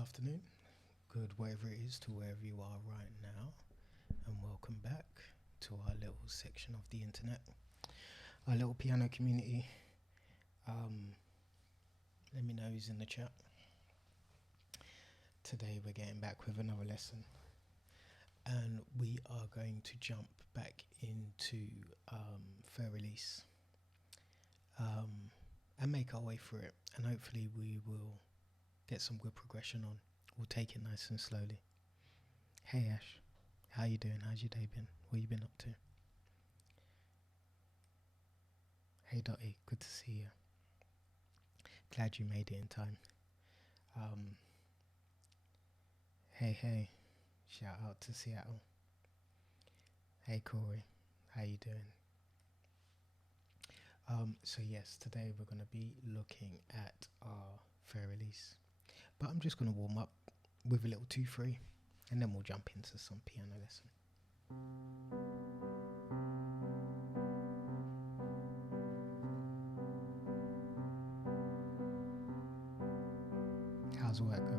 afternoon, good wherever it is to wherever you are right now, and welcome back to our little section of the internet, our little piano community. Let me know who's in the chat. Today we're getting back with another lesson, and we are going to jump back into Elise and make our way through it, and hopefully we will get some good progression on. We'll take it nice and slowly. Hey Ash, how you doing? How's your day been? What you been up to? Hey Dottie, good to see you. Glad you made it in time. Hey, shout out to Seattle. Hey Corey, how you doing? So yes, today we're going to be looking at our fair release, but I'm just going to warm up with a little 2-3 and then we'll jump into some piano lesson. How's work going?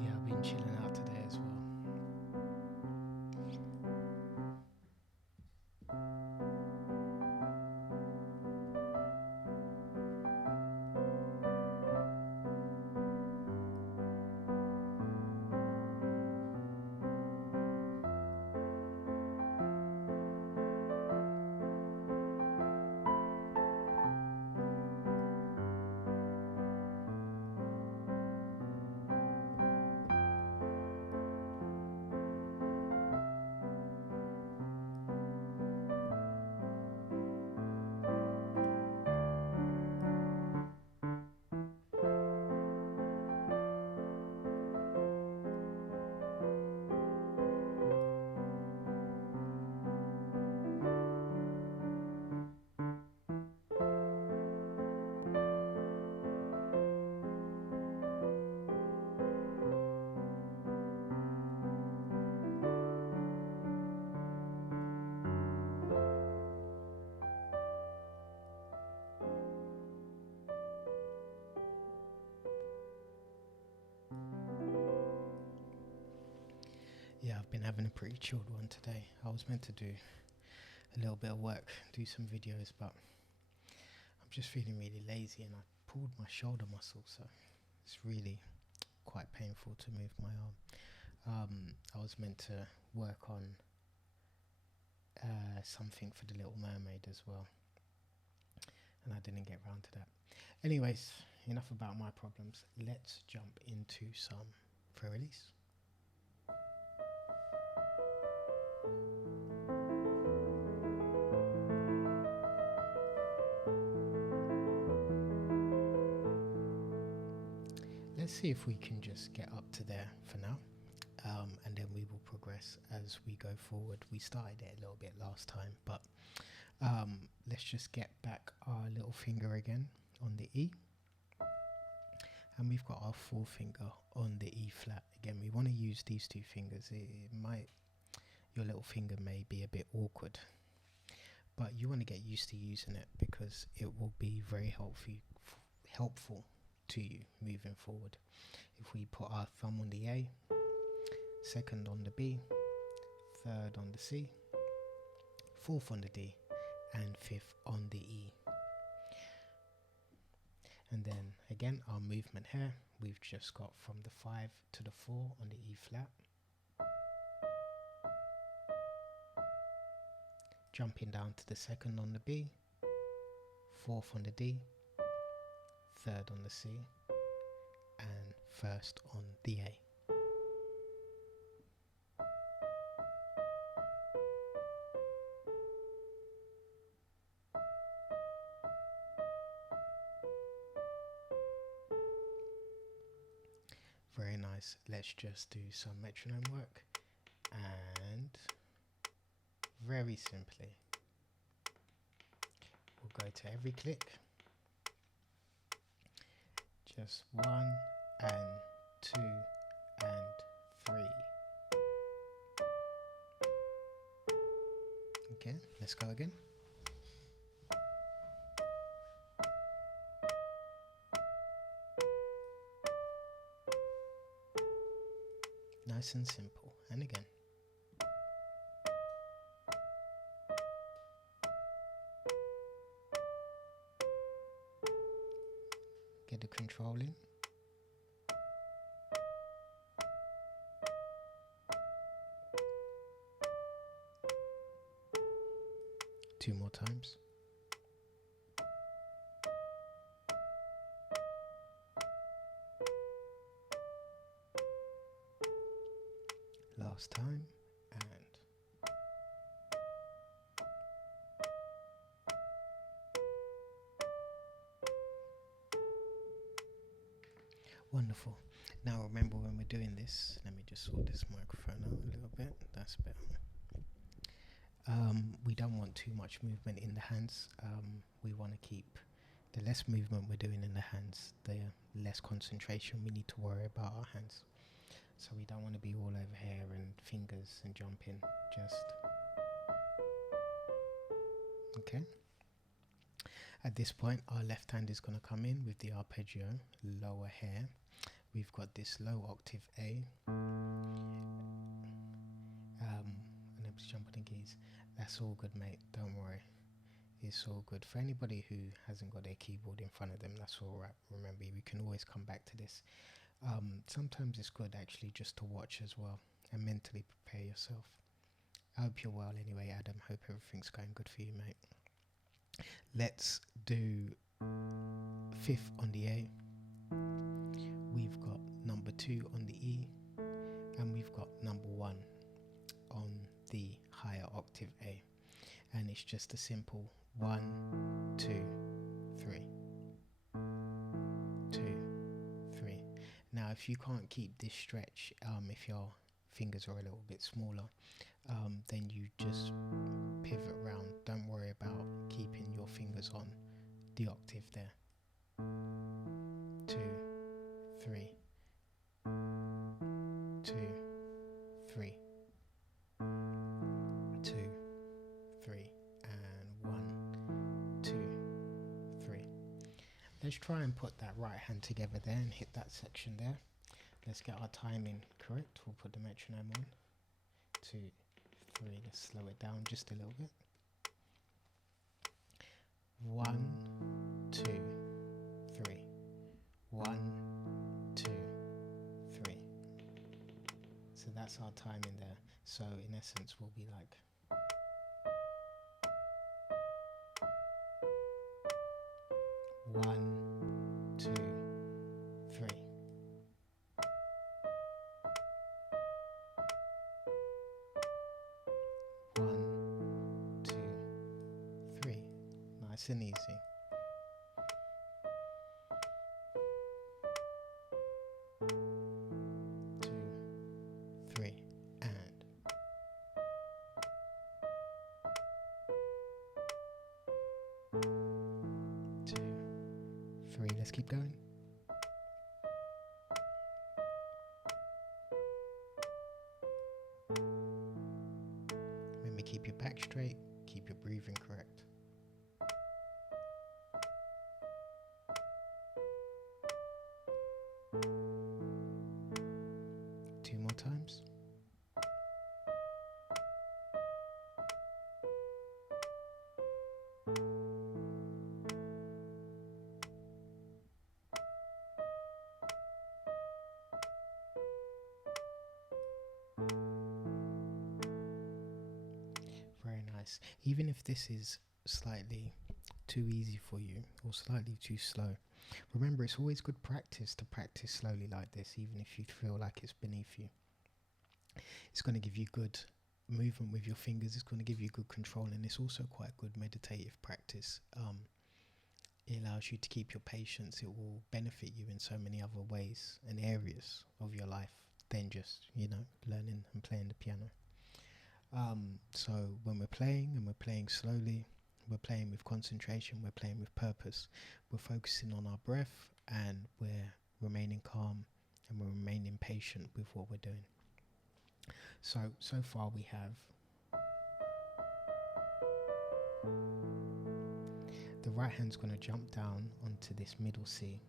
Yeah, I've been chilling out today as well. Yeah, I've been having a pretty chilled one today. I was meant to do a little bit of work, do some videos, but I'm just feeling really lazy and I pulled my shoulder muscle, so it's really quite painful to move my arm. I was meant to work on something for the Little Mermaid as well, and I didn't get round to that. Anyways, enough about my problems. Let's jump into some for release. let's see if we can just get up to there for now. And then we will progress as we go forward. We started it a little bit last time, but let's just get back our little finger again on the E. And we've got our forefinger on the E flat. Again, we want to use these two fingers. Your little finger may be a bit awkward, but you want to get used to using it because it will be very helpful to you moving forward. If we put our thumb on the A, second on the B, third on the C, fourth on the D, and fifth on the E. And then again, our movement here, we've just got from the 5 to the 4 on the E flat, jumping down to the second on the B, fourth on the D, third on the C, and first on the A. Very nice. Let's just do some metronome work, and very simply we'll go to every click, just 1 and 2 and 3. Okay, let's go again. Nice and simple. And again. Get the control in. Two more times. Last time, and wonderful. Now remember, when we're doing this, let me just sort this microphone out a little bit. That's better. We don't want too much movement in the hands. We want to keep the less movement we're doing in the hands, the less concentration we need to worry about our hands. So we don't want to be all over here and fingers and jumping, just okay. At this point, our left hand is going to come in with the arpeggio, lower here. We've got this low octave A, and let's jump on the keys. That's all good, mate, don't worry. It's all good. For anybody who hasn't got their keyboard in front of them, that's all right. Remember, we can always come back to this. Sometimes it's good actually just to watch as well and mentally prepare yourself. I hope you're well anyway, Adam. Hope everything's going good for you, mate. Let's do fifth on the A. We've got number 2 on the E, and we've got number 1 on the higher octave A. And it's just a simple 1, 2, 3. 2, 3. Now, if you can't keep this stretch, if your fingers are a little bit smaller, then you just pivot round. Don't worry about keeping your fingers on the octave there. 2, 3. 2, 3. 2, 3. And 1, 2, 3. Let's try and put that right hand together there and hit that section there. Let's get our timing correct. We'll put the metronome on. 2, 3. Let's slow it down just a little bit. 1, 2, 3. 1, 2, 3. So that's our timing there. So in essence, we'll be like. One, 2, 3. One, 2, 3. Nice and easy. Let's keep going. Remember, keep your back straight, keep your breathing correct. Two more times. Very nice. Even if this is slightly too easy for you or slightly too slow, remember it's always good practice to practice slowly like this, even if you feel like it's beneath you. It's going to give you good movement with your fingers, it's going to give you good control, and it's also quite good meditative practice. It allows you to keep your patience. It will benefit you in so many other ways and areas of your life than just, learning and playing the piano. So when we're playing, and we're playing slowly, we're playing with concentration, we're playing with purpose, we're focusing on our breath, and we're remaining calm, and we're remaining patient with what we're doing. So far we have the right hand's going to jump down onto this middle C.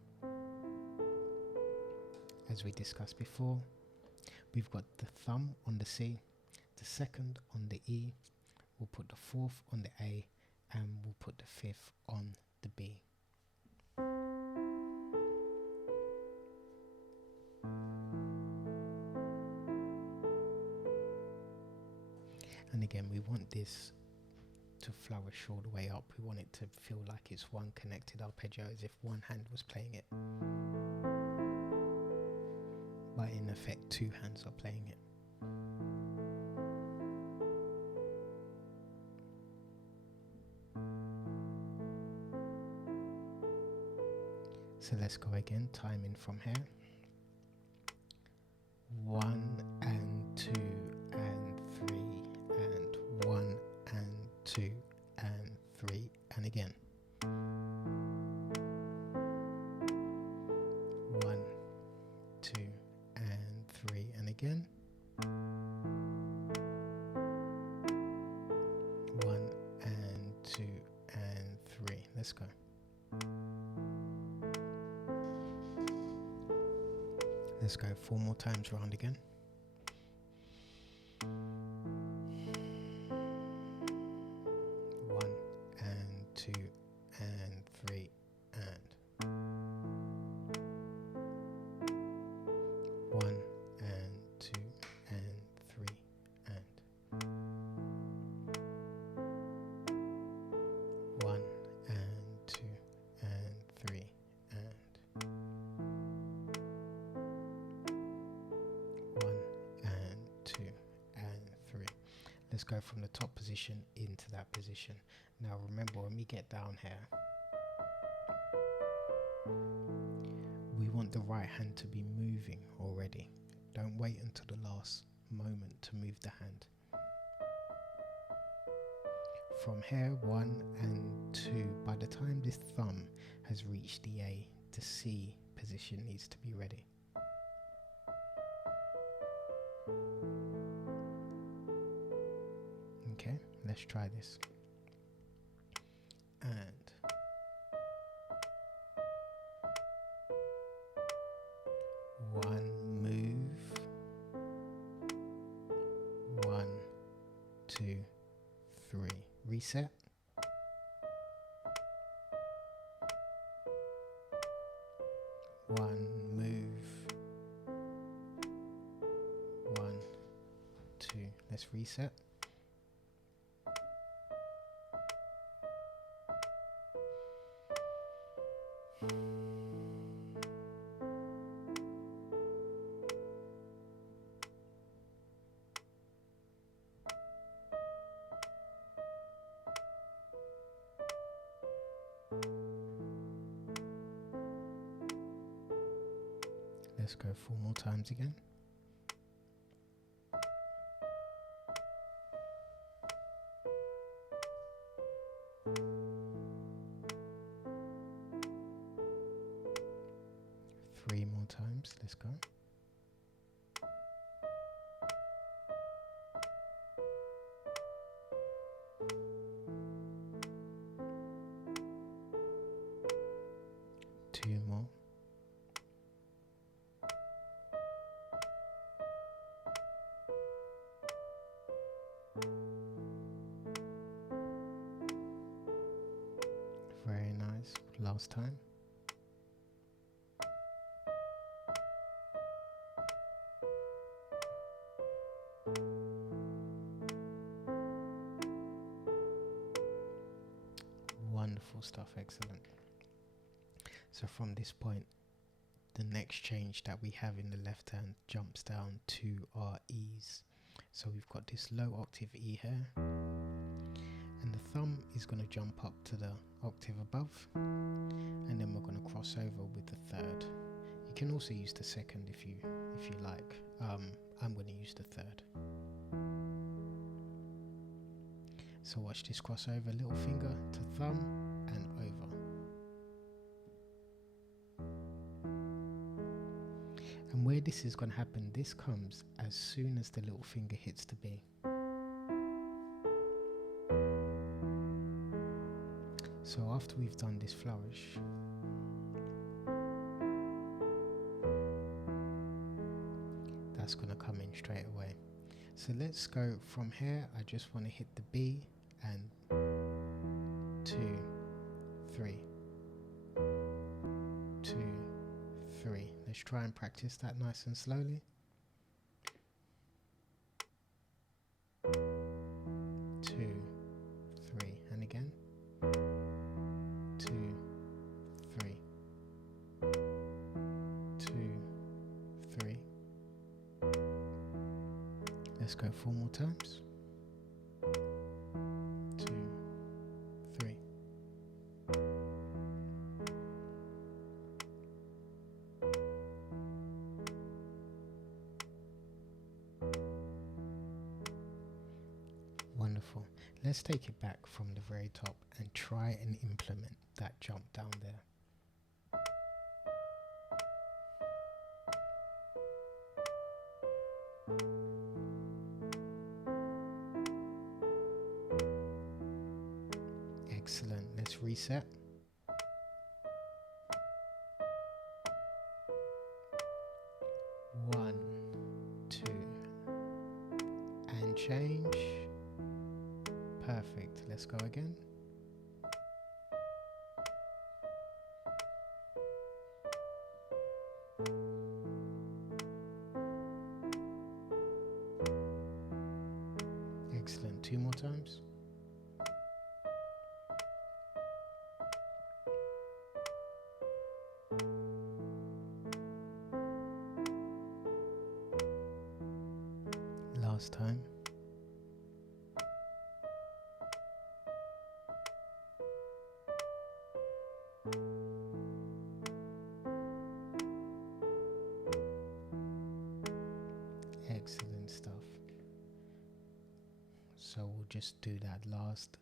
As we discussed before, we've got the thumb on the C, the second on the E, we'll put the fourth on the A, and we'll put the fifth on the B. And again, we want this to flourish all the way up. We want it to feel like it's one connected arpeggio, as if one hand was playing it, but in effect two hands are playing it. So let's go again, timing from here. 1 and 2 and 3 and 1 and 2 and 3 and again. 1, 2 and 3 and again. 1 and 2 and 3. Let's go. Let's go 4 more times round again. 1 and 2 and 3 and 1 and 2 and 3 and 1 and 2 and 3 and 1 and 2 and 3. Let's go from the top position into that position. Now remember, when we get down here, we want the right hand to be moving already. Don't wait until the last moment to move the hand. From here, 1 and 2, by the time this thumb has reached the A, the C position needs to be ready. Okay, let's try this. And 1, move. 1, 2, 3. Reset. 1, move. 1, 2. Let's reset. Let's go 4 more times again. times. Let's go. Two more. Very nice. Last time. Wonderful stuff, excellent. So from this point, the next change that we have in the left hand jumps down to our E's. So we've got this low octave E here, and the thumb is going to jump up to the octave above, and then we're going to cross over with the third. You can also use the second if you like. I'm going to use the third. So watch this crossover, little finger to thumb and over. And where this is going to happen, this comes as soon as the little finger hits the B. So after we've done this flourish, that's going to come in straight away. So let's go from here. I just want to hit the B and 2, 3, 2, 3. Let's try and practice that nice and slowly. 2, 3, and again. 2, 3, 2, 3. Let's go 4 more times. 2, 3. Wonderful. Let's take it back from the very top and try and implement that jump down there. Excellent. Let's reset. One, 2, and change. Perfect. Let's go again. Excellent. 2 more times. Last time. Excellent stuff. So we'll just do that last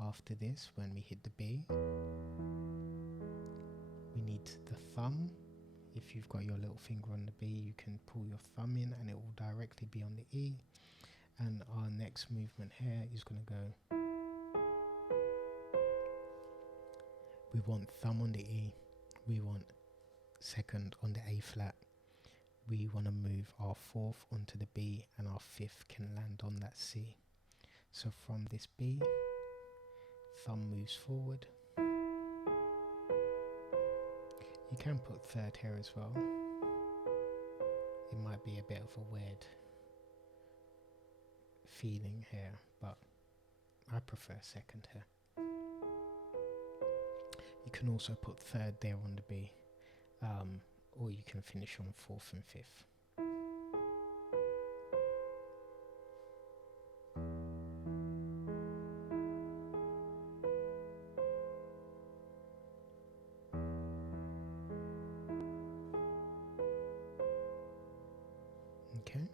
after this. When we hit the B, we need the thumb. If you've got your little finger on the B, you can pull your thumb in and it will directly be on the E. And our next movement here is going to go, we want thumb on the E, we want second on the A flat, we want to move our fourth onto the B, and our fifth can land on that C. So from this B, thumb moves forward. You can put third here as well. It might be a bit of a weird feeling here, but I prefer second here. You can also put third there on the B, or you can finish on fourth and fifth. Okay,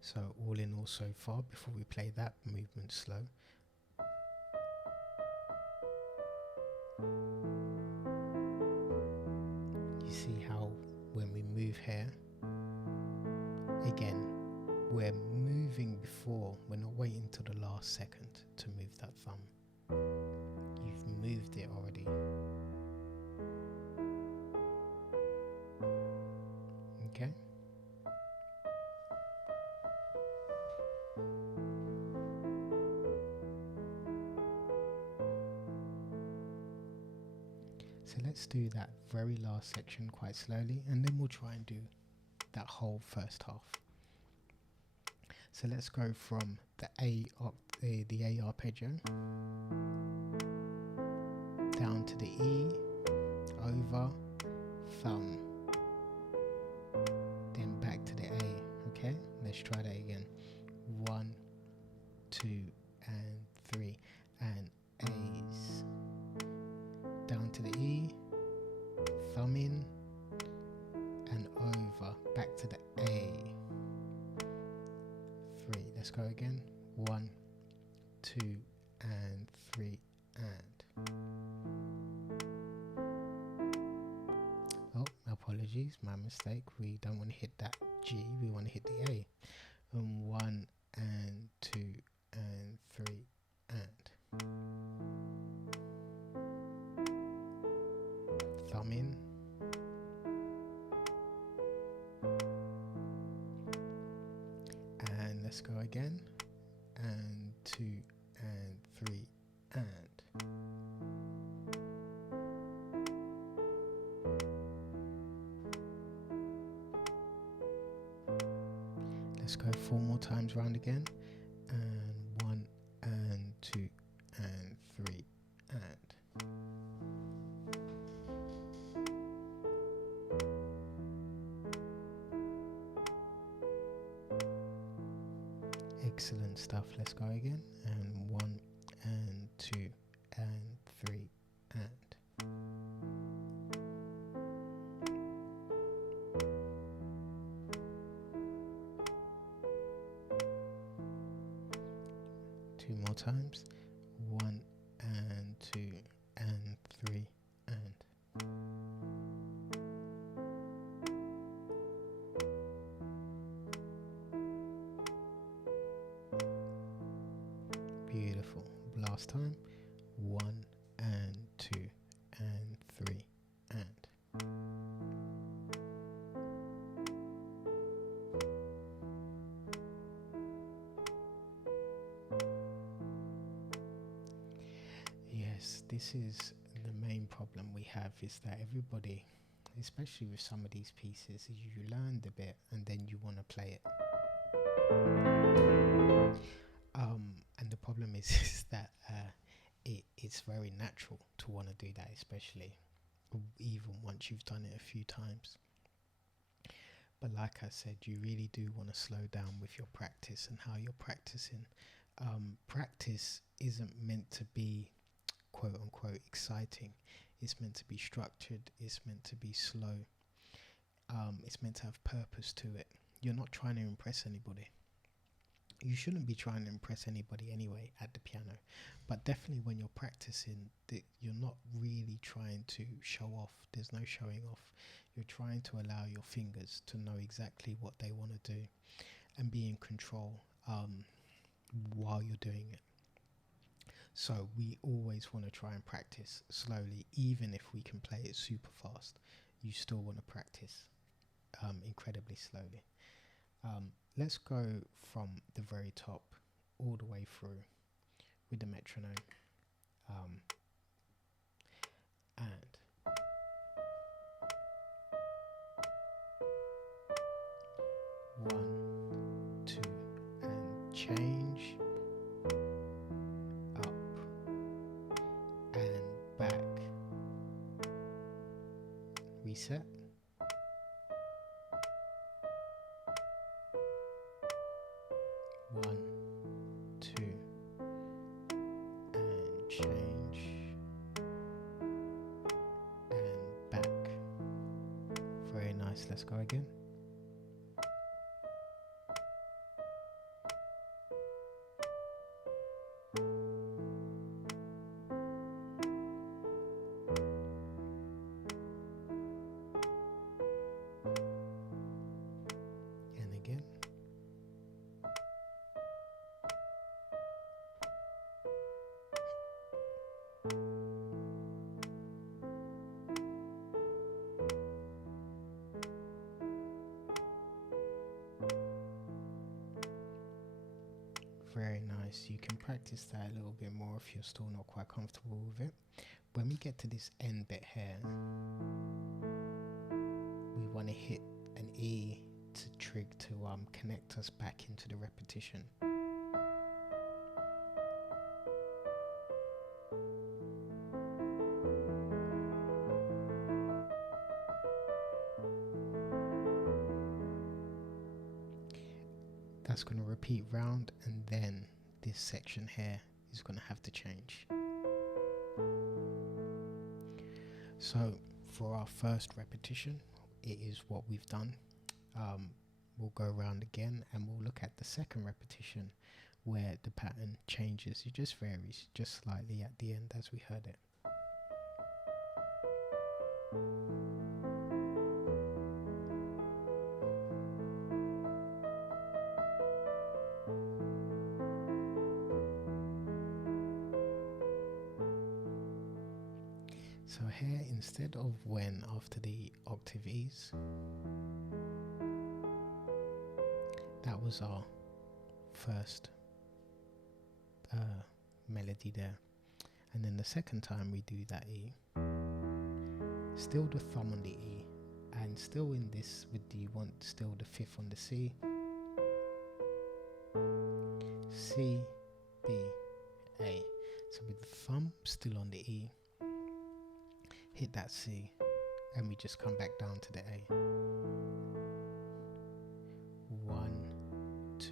so all in all so far, before we play that movement slow, you see how here. Again, we're moving before, we're not waiting till the last second to move that thumb. You've moved it already. Okay? So let's do that very last section quite slowly, and then we'll try and do that whole first half. So let's go from the A arpeggio down to the E, over, thumb, then back to the A. Okay, let's try that again. 1, 2, and 3, and A's. Down to the E, thumb in, and over, back to the A. 3, let's go again. 1, 2, and 3, and. Oh, apologies, my mistake. We don't want to hit that G, we want to hit the A. And 1, and 2, and 3, and. Thumb in. And let's go again. And 2, and 3, and. Let's go 4 more times round again. And 1, and 2, and 3, and. Excellent stuff. Let's go again. And 1, and 2, and 3, and. Two more times. 1, and 2, and 3, and. Beautiful. Last time. 1, and 2, and 3, and. Yes, this is the main problem we have, is that everybody, especially with some of these pieces, is you learn the bit and then you want to play it. And the problem is that it's very natural to want to do that, especially even once you've done it a few times. But like I said, you really do want to slow down with your practice and how you're practicing. Practice isn't meant to be quote unquote exciting. It's meant to be structured. It's meant to be slow. It's meant to have purpose to it. You're not trying to impress anybody. You shouldn't be trying to impress anybody anyway at the piano, but definitely when you're practicing, you're not really trying to show off. There's no showing off. You're trying to allow your fingers to know exactly what they want to do and be in control while you're doing it. So we always want to try and practice slowly. Even if we can play it super fast, you still want to practice incredibly slowly. Let's go from the very top all the way through with the metronome. And one, two, and change, up and back, reset. One, two, and change, and back. Very nice. Let's go again. Very nice. You can practice that a little bit more if you're still not quite comfortable with it. When we get to this end bit here, we want to hit an E to trig to connect us back into the repetition. That's going to repeat round, and then this section here is going to have to change. So for our first repetition, it is what we've done. We'll go around again and we'll look at the second repetition where the pattern changes. It just varies just slightly at the end as we heard it. So here, instead of when after the octave E's, that was our first melody there. And then the second time we do that E, still the thumb on the E, and still in this with the want still the fifth on the C, C, B, A. So with the thumb still on the E, hit that C, and we just come back down to the A. 1, 2,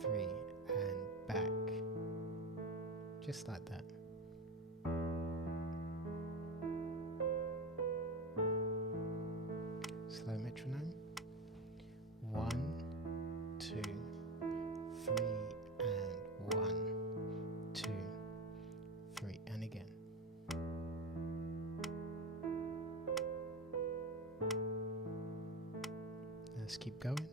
3, and back. Just like that. Slow metronome. 1, 2, 3, and 1, 2, 3, and again. Let's keep going.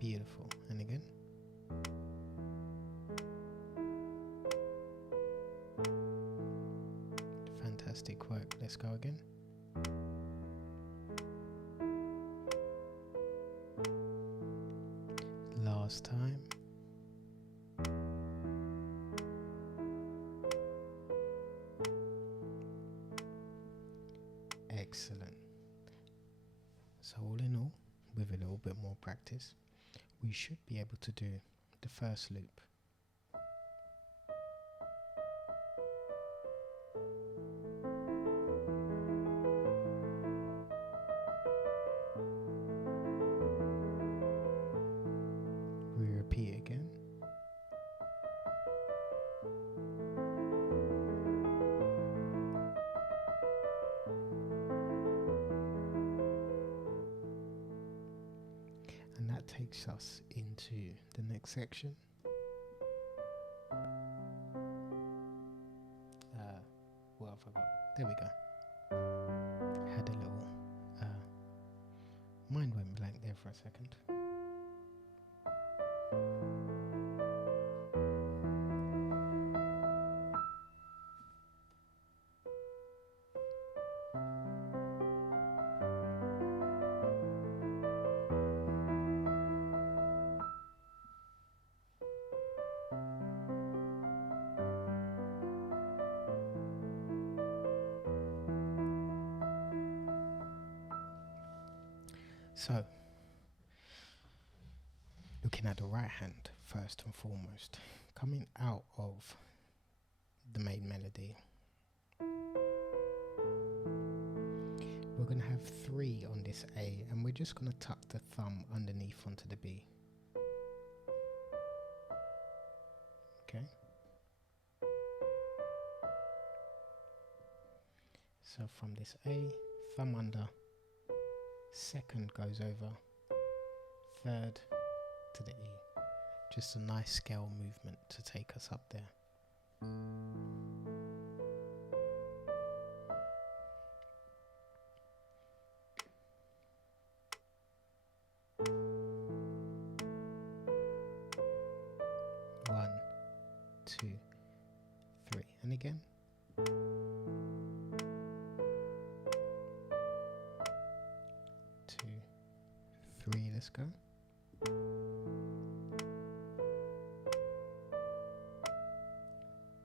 Beautiful. And again. Fantastic work. Let's go again. Last time. Excellent. So all in all, with a little bit more practice, we should be able to do the first loop. We repeat again. And that takes us into the next section. What have I got? There we go. Had a little mind went blank there for a second. So, looking at the right hand first and foremost, coming out of the main melody, we're going to have 3 on this A, and we're just going to tuck the thumb underneath onto the B. Okay? So from this A, thumb under, second goes over, third to the E. Just a nice scale movement to take us up there. One, 2, 3, and again. let's go.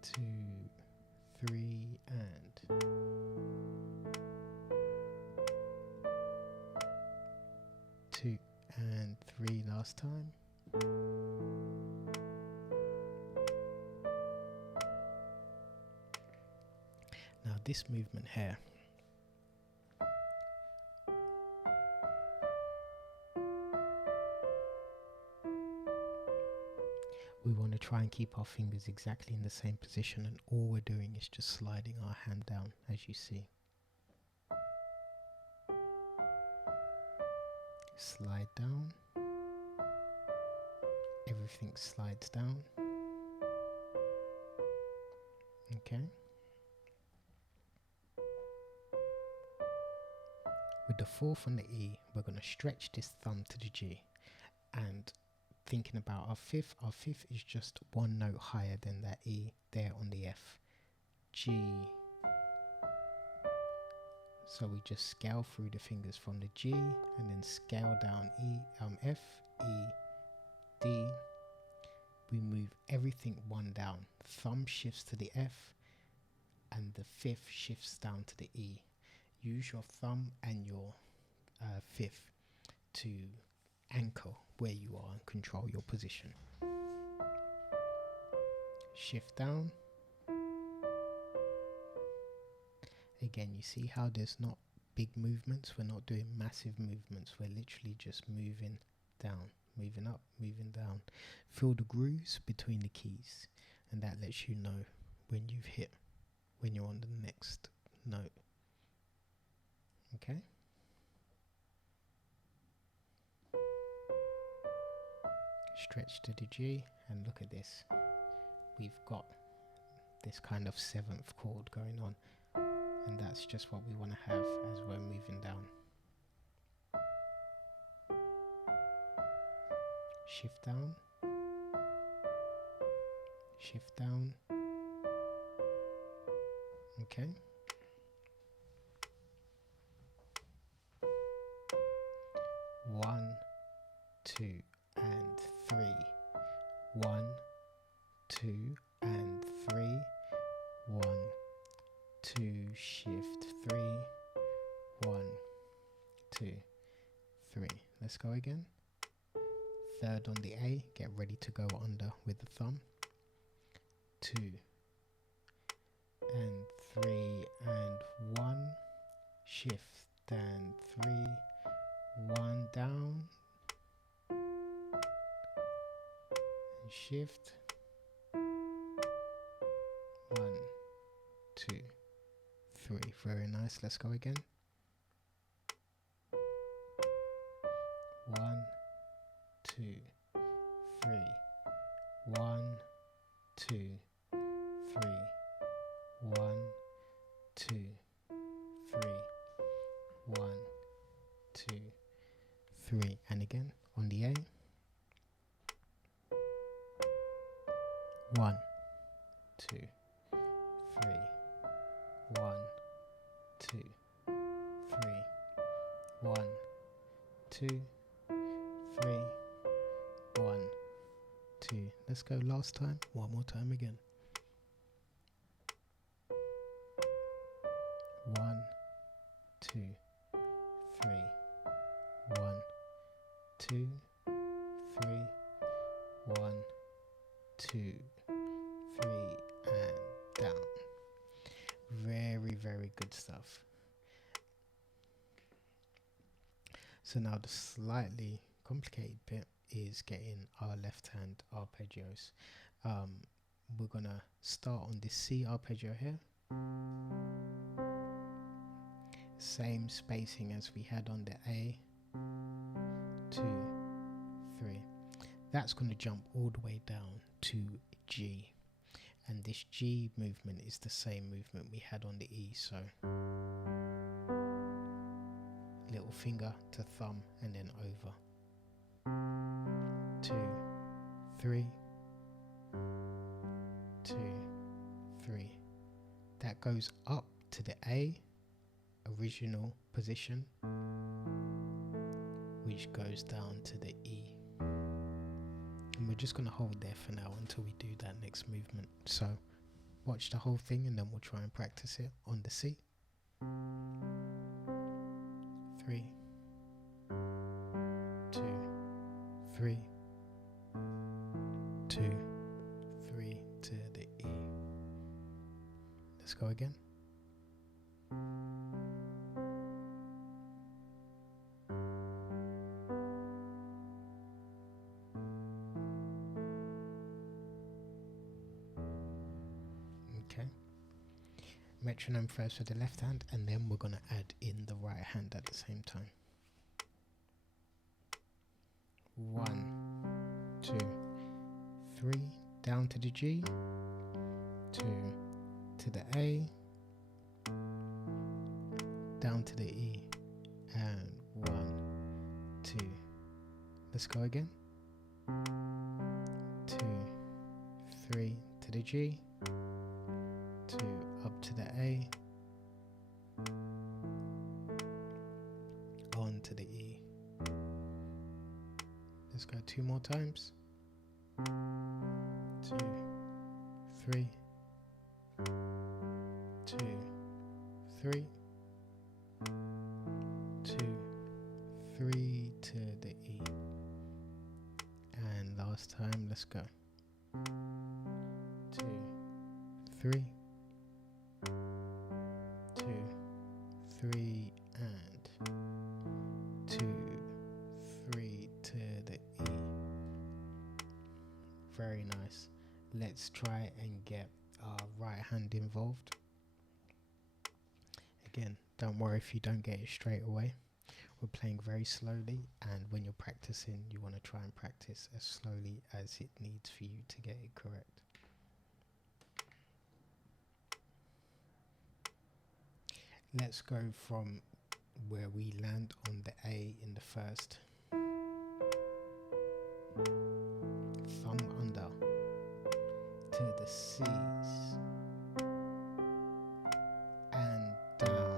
2, 3, and 2 and 3 last time. Now this movement here, we want to try and keep our fingers exactly in the same position, and all we're doing is just sliding our hand down, as you see. Slide down. Everything slides down. Okay. With the 4th on the E, we're going to stretch this thumb to the G, and thinking about our 5th is just one note higher than that E there on the F. G. So we just scale through the fingers from the G and then scale down F, E, D. We move everything one down. Thumb shifts to the F and the 5th shifts down to the E. Use your thumb and your 5th to anchor where you are and control your position. Shift down. Again, you see how there's not big movements. We're not doing massive movements. We're literally just moving down, moving up, moving down. Feel the grooves between the keys, and that lets you know when you've hit, when you're on the next note. Okay? Stretch to the G, and look at this. We've got this kind of 7th chord going on, and that's just what we want to have as we're moving down. Shift down, shift down. Okay. One, 2 and 3. 1, 2 and 3. 1, 2, shift 3. 1, 2, 3. Let's go again. 3rd on the A, get ready to go under with the thumb. 2 and 3 and 1, shift and 3, 1 down, and shift, 1, 2, 3. Very nice. Let's go again. 1, 2, 3. 1, 2, 3. 1, 2, 3. 1, 2, 3. And again on the A. 1, 2, 3. 1, 2, 3. 1, 2, 3. 1, 2. Let's go last time. One more time again. 1, 2, 3. 1, 2, 3. 1, 2, 3, and down. Very, very good stuff. So now the slightly complicated bit is getting our left hand arpeggios. We're gonna start on this C arpeggio here. Same spacing as we had on the A. 2, 3. That's going to jump all the way down to G, and this G movement is the same movement we had on the E. So little finger to thumb and then over. 2, 3. 2, 3. That goes up to the A original position which goes down to the E. And we're just going to hold there for now until we do that next movement. So watch the whole thing and then we'll try and practice it on the C. 3, 2, 3, 2, 3 to the E. Let's go again. Okay. Metronome first with the left hand, and then we're going to add in the right hand at the same time. 1, 2, 3, down to the G, 2 to the A, down to the E, and 1, 2. Let's go again. 2, 3 to the G, 2 up to the A, on to the E. Let's go 2 more times. 2, 3, 2, 3, 2, 3 to the E. And last time, let's go. 2, 3, 2, 3, and 2, 3 to the E. Very nice. Let's try and get our right hand involved. Again, don't worry if you don't get it straight away. We're playing very slowly, and when you're practicing, you want to try and practice as slowly as it needs for you to get it correct. Let's go from where we land on the A in the first. Thumb under to the C's and down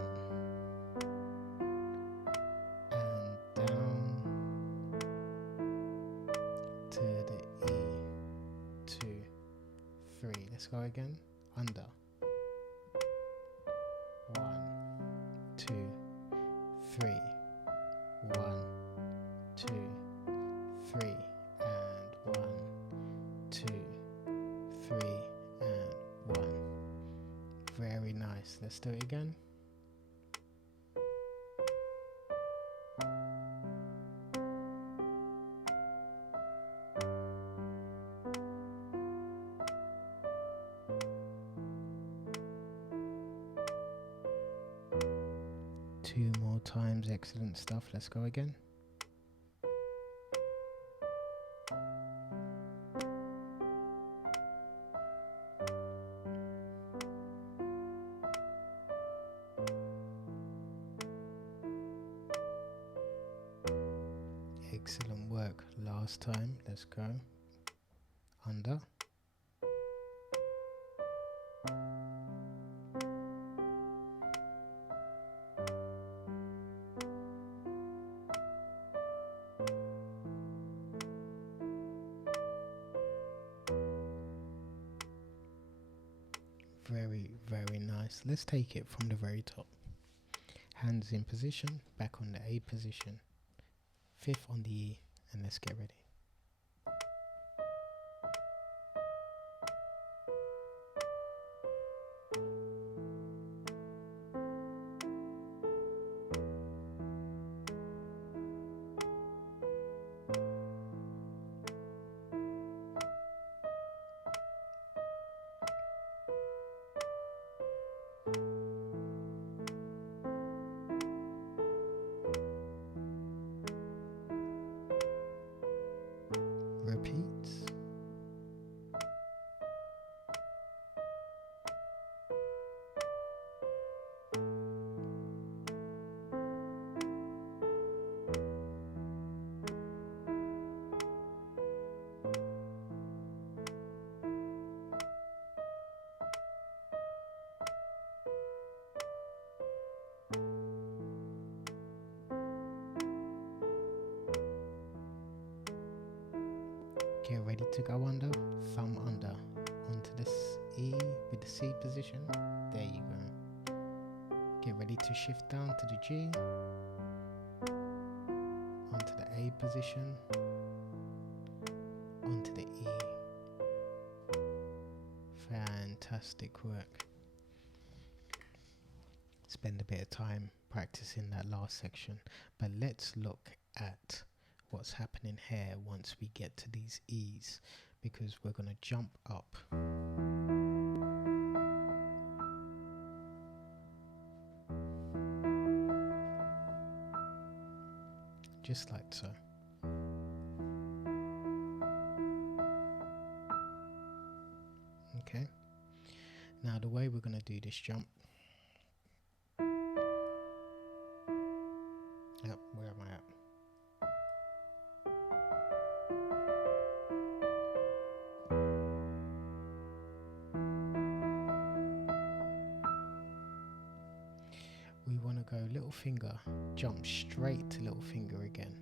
and down to the E. 2, 3. Let's go again. Under. 1, 2, 3. 1, 2, 3, and 1, 2, 3, and 1. Very nice. Let's do it again. Two more times. Excellent stuff. Let's go again. Excellent work. Last time. Let's go. Under. Very, very nice. Let's take it from the very top. Hands in position, back on the A position, 5th on the E, and let's get ready. ready to go under, thumb under, onto this E with the C position. There you go. Get ready to shift down to the G, onto the A position, onto the E. Fantastic work. Spend a bit of time practicing that last section, but let's look at what's happening here once we get to these E's, because we're going to jump up. Just like so. Okay. Now the way we're going to do this jump. Yep, where am I at? We want to go little finger, jump straight to little finger again.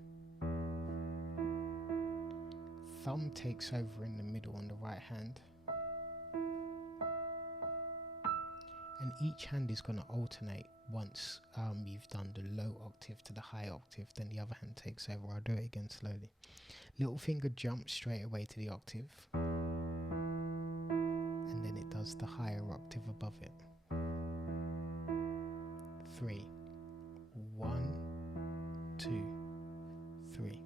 Thumb takes over in the middle on the right hand. And each hand is going to alternate. Once you've done the low octave to the high octave, then the other hand takes over. I'll do it again slowly. Little finger jumps straight away to the octave. And then it does the higher octave above it. 3. 1, 2, 3.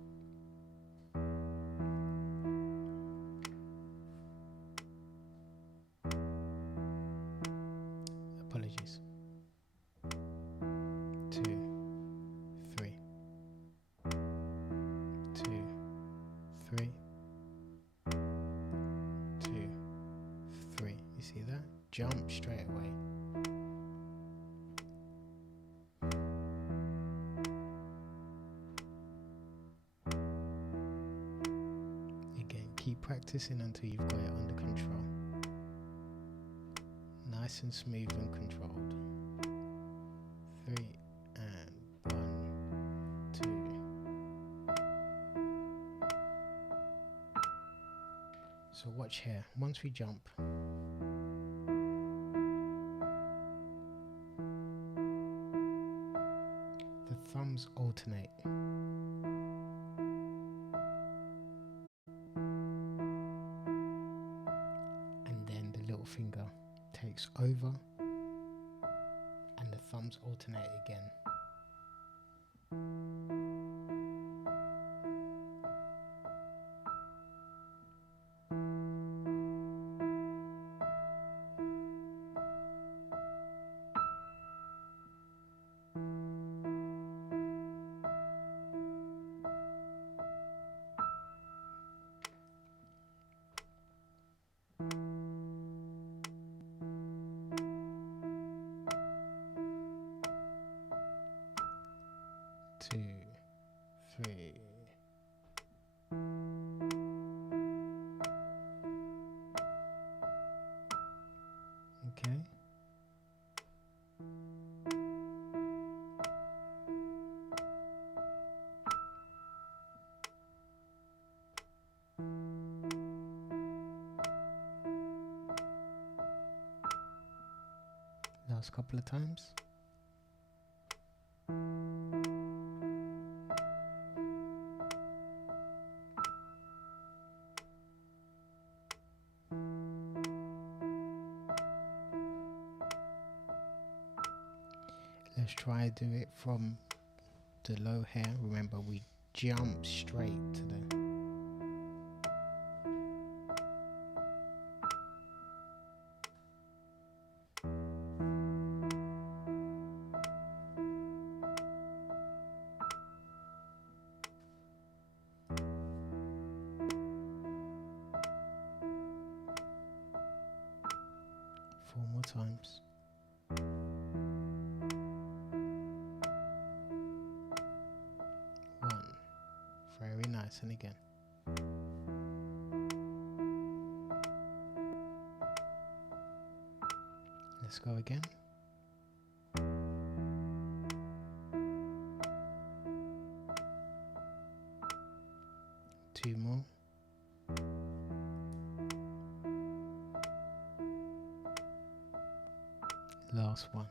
Apologies. 2, 3. 2, 3. 2, 3. You see that? Jump straight away. Keep practicing until you've got it under control. Nice and smooth and controlled. 3 and 1, 2. So watch here. Once we jump, the thumbs alternate. Finger takes over and the thumbs alternate again. Two, 3. Okay. Last couple of times. Let's try to do it from the low here. Remember, we jump straight to the... Four more times. Very nice, and again. Let's go again. Two more. last one.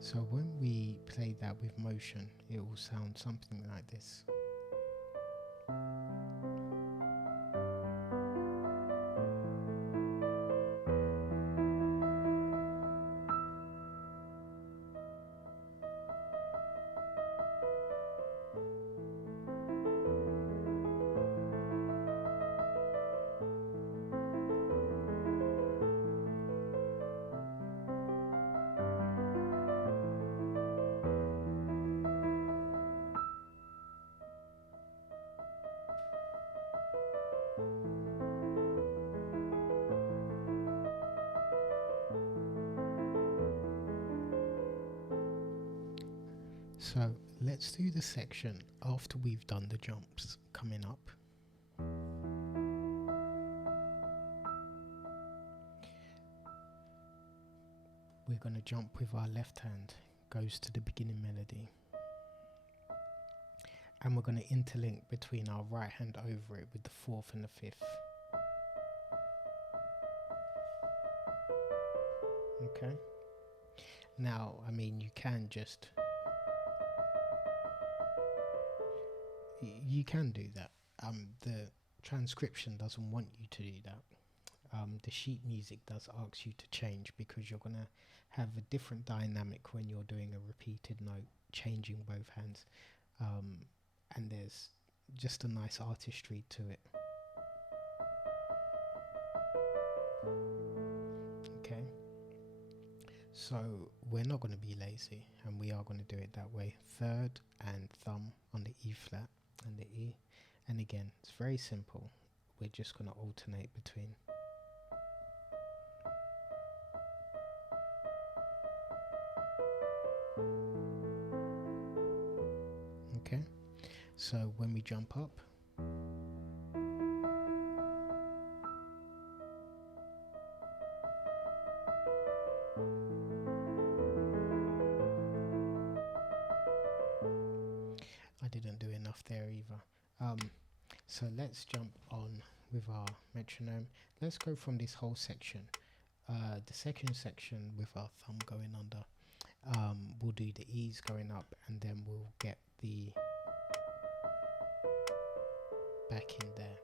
So when we play that with motion, it will sound something like this. So let's do the section after we've done the jumps coming up. We're going to jump with our left hand, goes to the beginning melody. And we're going to interlink between our right hand over it with the fourth and the fifth. Okay. Now, I mean, you can just... You can do that. The transcription doesn't want you to do that. The sheet music does ask you to change because you're going to have a different dynamic when you're doing a repeated note, changing both hands. And there's just a nice artistry to it. Okay. So we're not going to be lazy, and we are going to do it that way. Third and thumb on the E flat and the E. And again, it's very simple. We're just going to alternate between. Okay, so when we jump up, I didn't do enough there either. So let's jump on with our metronome. Let's go from this whole section. The second section with our thumb going under. We'll do the E's going up, and then we'll get the back in there.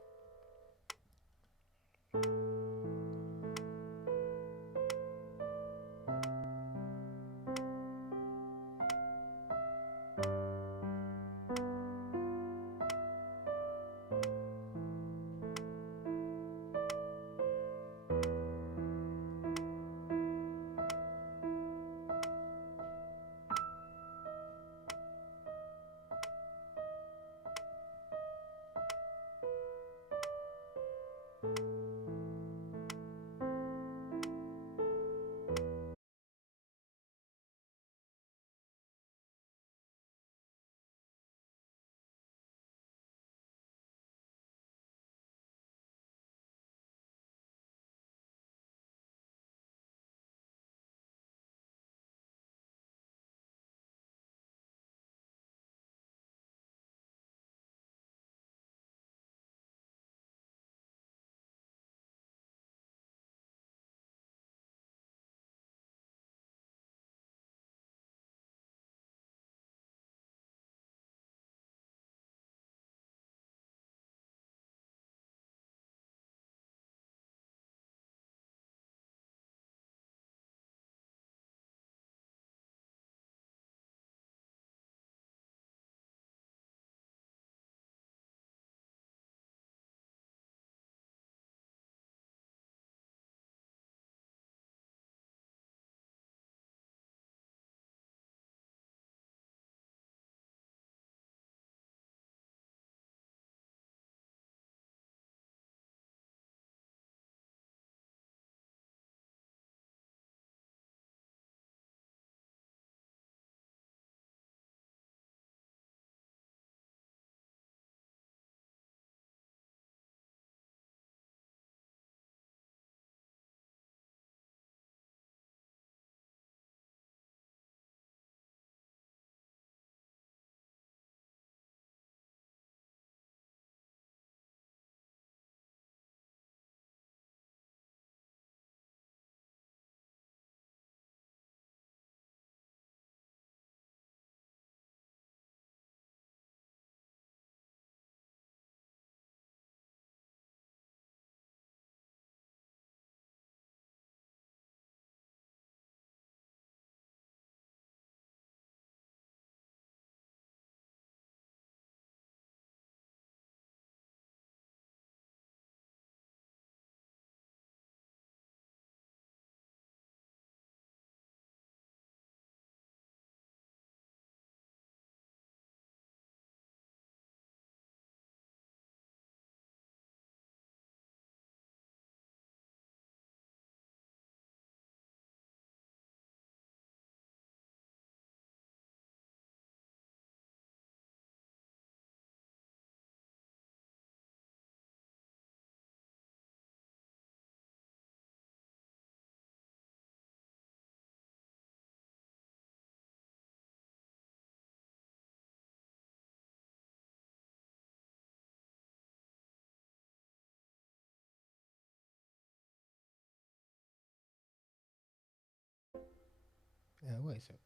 What is it?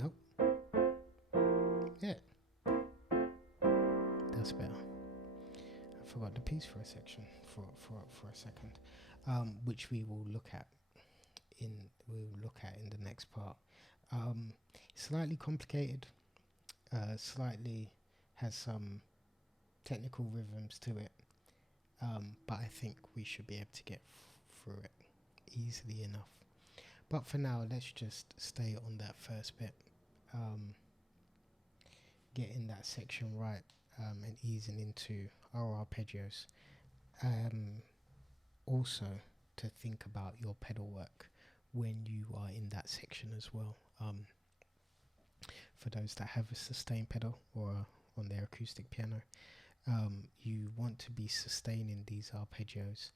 Nope. Yeah, that's better. I forgot the piece for a section for a second, which we will look at in the next part. Slightly complicated, slightly has some technical rhythms to it, but I think we should be able to get through it easily enough. But for now, let's just stay on that first bit, getting that section right, and easing into our arpeggios. Also, to think about your pedal work when you are in that section as well. For those that have a sustain pedal or on their acoustic piano, you want to be sustaining these arpeggios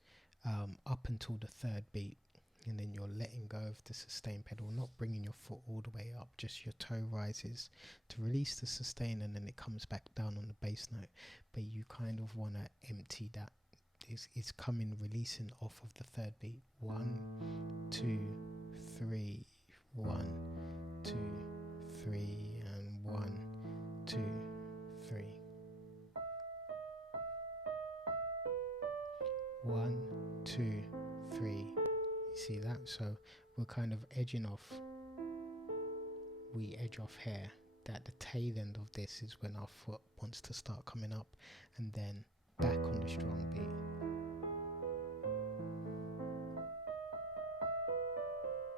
up until the third beat, and then you're letting go of the sustain pedal, not bringing your foot all the way up, just your toe rises to release the sustain, and then it comes back down on the bass note. But you kind of want to empty that. It's coming, releasing off of the third beat. 1, 2, 3, 1, 2, 3, and 1, 2, 3. 1, 2, 3. You see that? So we're kind of edging off. We edge off here. That the tail end of this is when our foot wants to start coming up, and then back on the strong beat.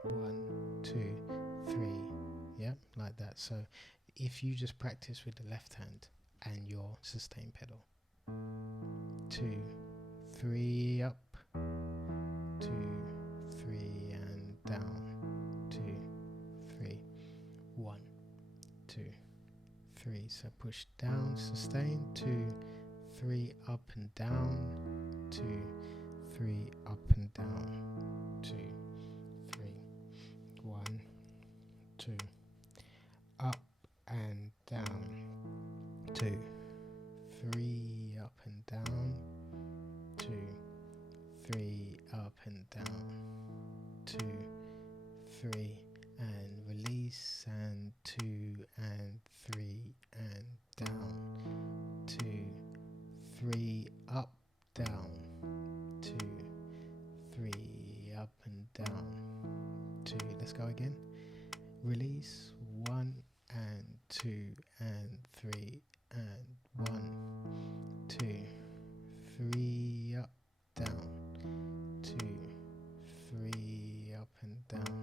One, 2, 3. Yeah, like that. So if you just practice with the left hand and your sustain pedal. 2, 3, up. 2, 3, and down. 2, 3. 1, 2, 3. So push down, sustain. 2, 3, up and down. 2, 3, up and down. 2, 3. 1, 2. Up and down. 2, 3, up and down. 2, 3, up and down. 2, 3, and release, and 2 and 3 and down. 2, 3, up, down. 2, 3, up and down. 2. Let's go again. Release. 1 and 2 and 3 and 1, 2, 3, up, down. 2, 3, up and down.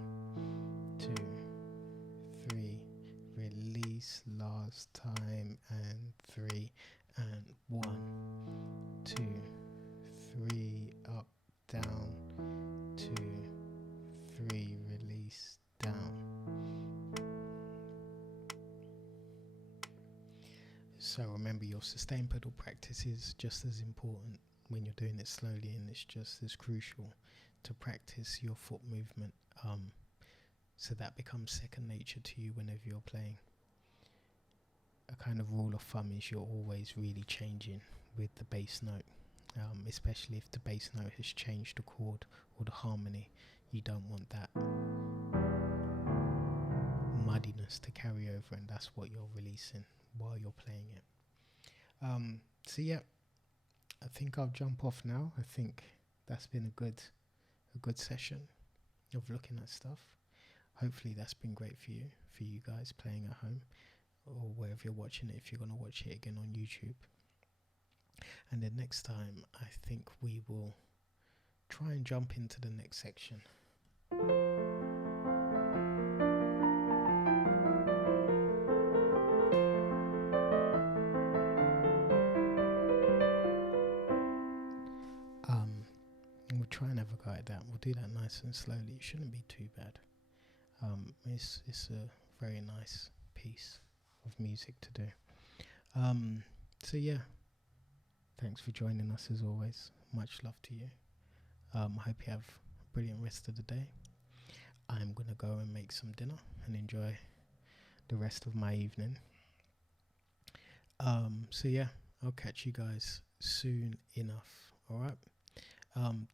2, 3, release last time, and 3 and 1, 2, 3, up, down. 2, 3, release, down. So remember, your sustain pedal practice is just as important when you're doing it slowly, and it's just as crucial to practice your foot movement, so that becomes second nature to you whenever you're playing. A kind of rule of thumb is you're always really changing with the bass note, especially if the bass note has changed the chord or the harmony. You don't want that muddiness to carry over, and that's what you're releasing while you're playing it. So yeah, I think I'll jump off now. I think that's been a good session of looking at stuff. Hopefully that's been great for you guys playing at home or wherever you're watching it, if you're going to watch it again on YouTube. And then next time, I think we will try and jump into the next section. We'll try and have a go at that. We'll do that nice and slowly. It shouldn't be too bad. It's a very nice piece of music to do. So yeah, thanks for joining us as always. Much love to you. I hope you have a brilliant rest of the day. I'm gonna go and make some dinner and enjoy the rest of my evening. So yeah, I'll catch you guys soon enough. Alright.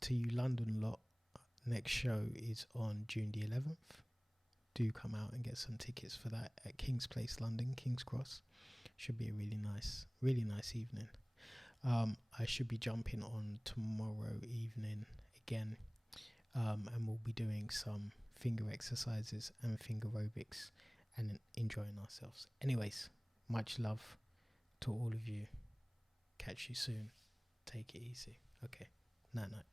To you London lot, next show is on June the 11th. do come out and get some tickets for that at King's Place, London, King's Cross. Should be a really nice evening. I should be jumping on tomorrow evening again, and we'll be doing some finger exercises and finger aerobics and enjoying ourselves. Anyways, much love to all of you. Catch you soon. Take it easy. Okay. Night night.